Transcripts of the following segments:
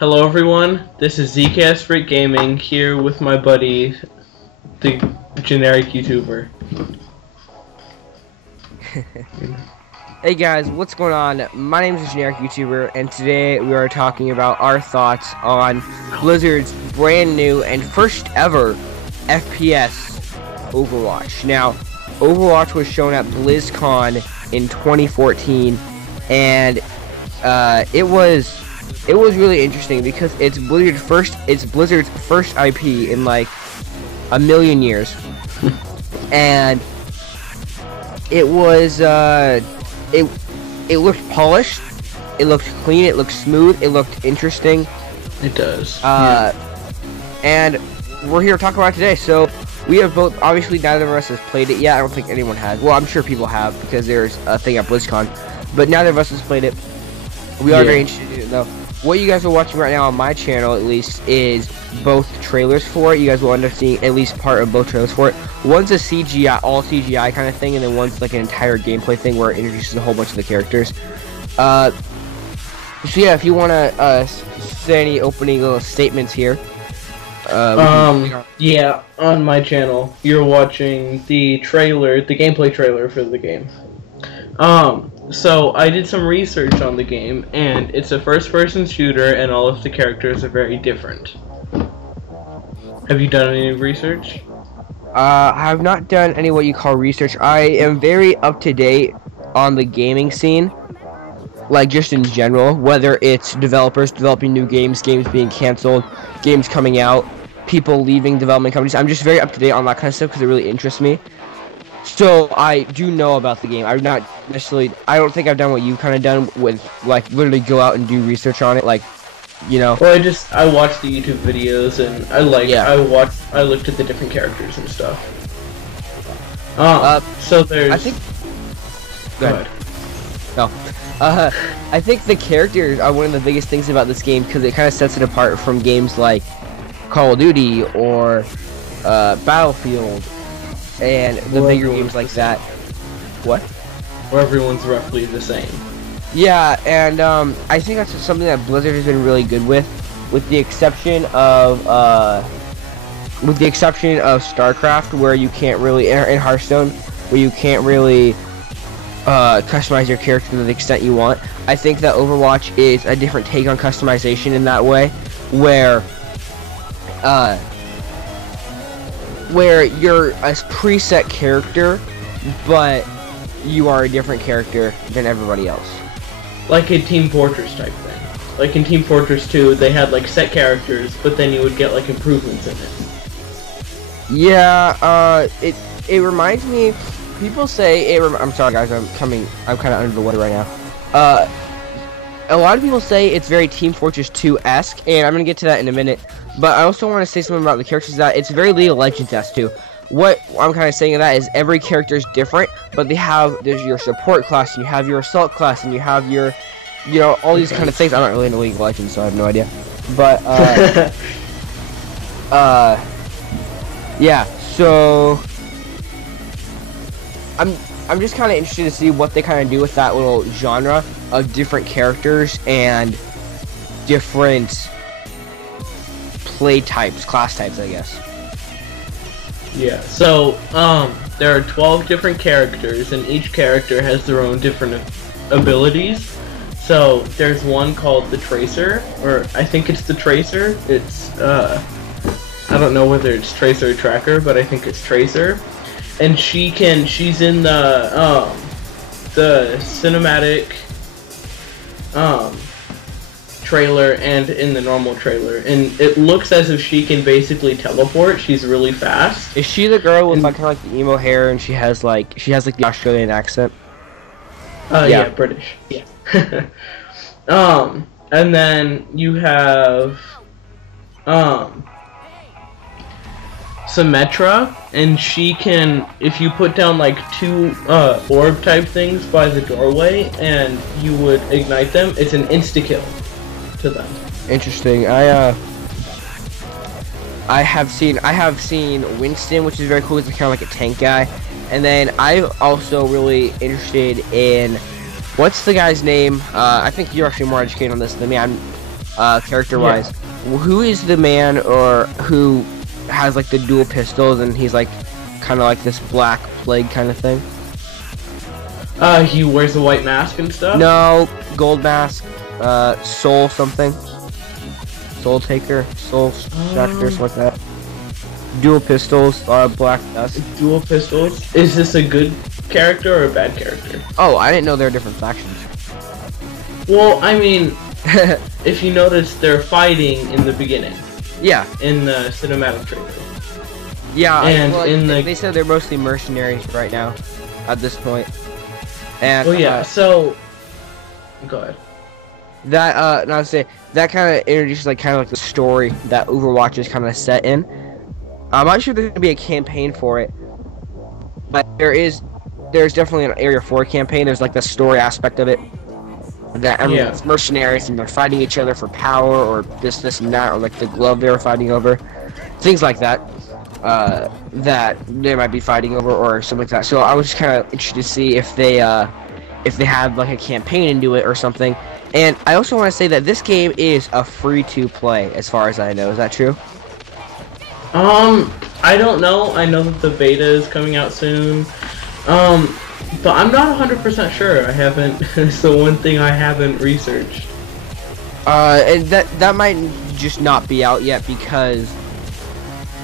Hello everyone, this is Zcast Freak Gaming here with my buddy, the generic YouTuber. Hey guys, what's going on? My name is the generic YouTuber, and today we are talking about our thoughts on Blizzard's brand new and first ever FPS Overwatch. Now, Overwatch was shown at BlizzCon in 2014, and it was really interesting because it's Blizzard's first IP in like a million years, and it was it looked polished, it looked clean, it looked smooth, it looked interesting. It does. And we're here to talk about it today. So we have both, obviously neither of us has played it yet. I don't think anyone has. Well, I'm sure people have because there's a thing at BlizzCon, but neither of us has played it. We are very interested in it though. What you guys are watching right now on my channel, at least, is both trailers for it. You guys will end up seeing at least part of both trailers for it. One's a CGI, all CGI kind of thing, and then one's like an entire gameplay thing where it introduces a whole bunch of the characters. So yeah, if you want to say any opening little statements here. Yeah, on my channel, you're watching the trailer, the gameplay trailer for the game. So I did some research on the game, and it's a first-person shooter, and all of the characters are very different. Have you done any research? I have not done any what you call research. I am very up-to-date on the gaming scene, like just in general, whether it's developers developing new games, games being canceled, games coming out, people leaving development companies. I'm just very up-to-date on that kind of stuff because it really interests me. So I do know about the game. I'm not necessarily. I don't think I've done what you've kind of done with like literally go out and do research on it, like, you know. Well, I watched the YouTube videos and I looked at the different characters and stuff. So there's. I think. Go ahead. No. I think the characters are one of the biggest things about this game because it kind of sets it apart from games like Call of Duty or Battlefield. And the bigger games like that. What? Where everyone's roughly the same. Yeah, and I think that's something that Blizzard has been really good with the exception of StarCraft, where you can't really, in Hearthstone, where you can't really customize your character to the extent you want. I think that Overwatch is a different take on customization in that way, where you're a preset character, but you are a different character than everybody else. Like a Team Fortress type thing. Like in Team Fortress 2, they had like set characters, but then you would get like improvements in it. Yeah, it reminds me. People say I'm sorry guys, I'm kind of under the water right now. A lot of people say it's very Team Fortress 2-esque, and I'm gonna get to that in a minute. But I also want to say something about the characters that it's very League of Legends-esque too. What I'm kind of saying of that is every character is different, but there's your support class, and you have your assault class, and you have your, you know, all these kind of things. I'm not really into League of Legends, so I have no idea. But yeah. So I'm just kind of interested to see what they kind of do with that little genre of different characters and different play types, class types, I guess. Yeah, so, there are 12 different characters, and each character has their own different abilities. So, there's one called the Tracer, or I think it's the Tracer. It's, I don't know whether it's Tracer or Tracker, but I think it's Tracer. And she's in the cinematic, trailer and in the normal trailer, and it looks as if she can basically teleport. She's really fast. Is she the girl with like kind of like the emo hair and she has like the Australian accent? Yeah, British. Yeah. And then you have Symmetra, and she can, if you put down like two orb type things by the doorway and you would ignite them, it's an insta-kill to them. Interesting. I have seen Winston, which is very cool. He's kind of like a tank guy. And then I'm also really interested in, what's the guy's name? I think you're actually more educated on this than me. character-wise. Who is the man or who has like the dual pistols and he's like kind of like this black plague kind of thing? He wears a white mask and stuff? No, gold mask, soul something. Soul taker, soul extractor, something like that. Dual pistols, black dust. Dual pistols? Is this a good character or a bad character? Oh, I didn't know there were different factions. Well, I mean, if you notice, they're fighting in the beginning. Yeah. In the cinematic trailer. Yeah, and they said they're mostly mercenaries right now, at this point. And well, yeah. So, go ahead. That not to say that kind of introduces like kind of like the story that Overwatch is kind of set in. I'm not sure there's gonna be a campaign for it, but there's definitely an Area 4 campaign. There's like the story aspect of it. That it's mercenaries and they're fighting each other for power or this and that, or like the glove they were fighting over, things like that. That they might be fighting over or something like that. So I was just kind of interested to see if they had like a campaign into it or something. And I also want to say that this game is a free-to-play, as far as I know. Is that true? I don't know. I know that the beta is coming out soon. But I'm not 100% sure. I haven't. It's the one thing I haven't researched. And that might just not be out yet because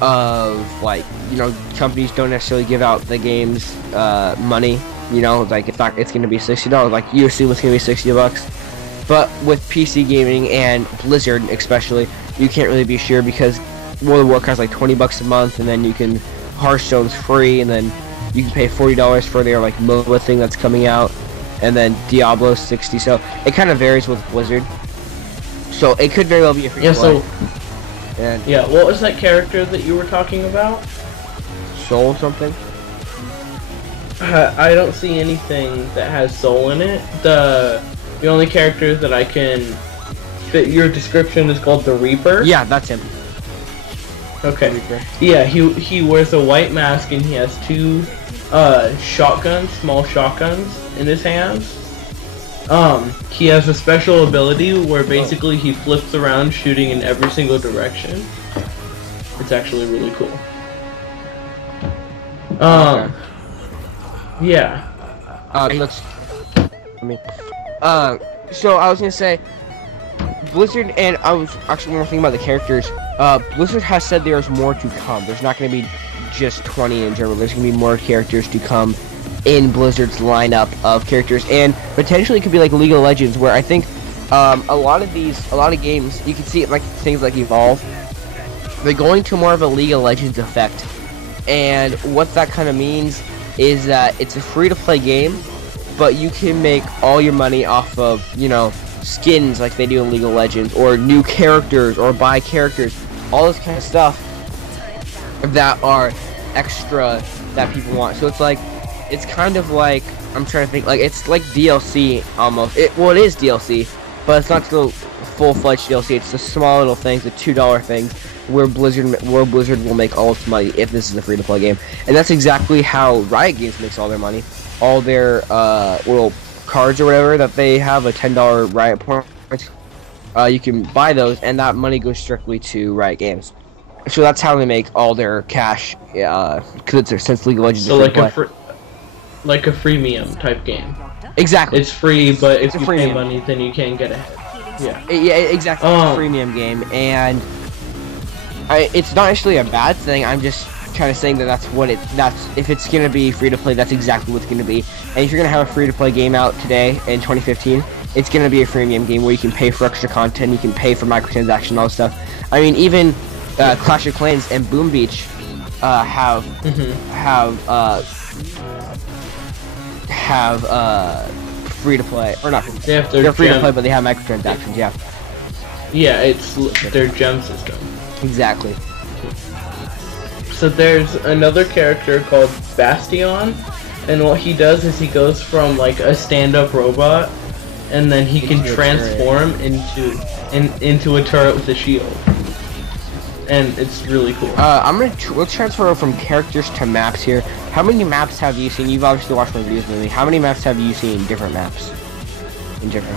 of like, you know, companies don't necessarily give out the game's money. You know, like if it's gonna be $60, like you assume it's gonna be $60. But with PC gaming and Blizzard especially, you can't really be sure because World of Warcraft's like $20 a month, and then you can Hearthstone's free, and then you can pay $40 for their like MOBA thing that's coming out, and then Diablo's $60. So it kind of varies with Blizzard. So it could very well be a free play. And yeah, what was that character that you were talking about? Soul something? I don't see anything that has soul in it. The only character that I can fit your description is called the Reaper. Yeah, that's him. Okay. Yeah, he wears a white mask and he has two shotguns, small shotguns in his hands. He has a special ability where basically he flips around shooting in every single direction. It's actually really cool. Okay. Yeah. So I was gonna say, Blizzard, and I was actually more thinking about the characters. Blizzard has said there's more to come. There's not gonna be just 20 in general. There's gonna be more characters to come in Blizzard's lineup of characters, and potentially it could be like League of Legends, where I think a lot of games, you can see it like things like Evolve. They're going to more of a League of Legends effect, and what that kind of means is that it's a free-to-play game, but you can make all your money off of, you know, skins like they do in League of Legends, or new characters, or buy characters, all this kind of stuff that are extra that people want. So it's kind of like, I'm trying to think, like it's like DLC almost. It is DLC, but it's not the full-fledged DLC. It's the small little things, the $2 things, where Blizzard will make all its money if this is a free-to-play game. And that's exactly how Riot Games makes all their money. All their little cards or whatever that they have, a $10 Riot points, you can buy those, and that money goes strictly to Riot Games. So that's how they make all their cash, since League of Legends so is like a freemium type game. Exactly. It's free, but if you pay money, then you can get ahead. Yeah, exactly. It's a freemium game, and it's not actually a bad thing. I'm just kind of saying that's if it's gonna be free to play, that's exactly what it's gonna be. And if you're gonna have a free to play game out today in 2015, it's gonna be a freemium game where you can pay for extra content, you can pay for microtransactions, all this stuff. I mean, even Clash of Clans and Boom Beach have free to play, or not. They're free to play, but they have microtransactions. Yeah. Yeah, it's their gem system. Exactly. So there's another character called Bastion, and what he does is he goes from like a stand-up robot, and then he can transform into a turret with a shield, and it's really cool. Let's transfer from characters to maps here. How many maps have you seen? You've obviously watched my videos with me. How many maps have you seen? Different maps. In different.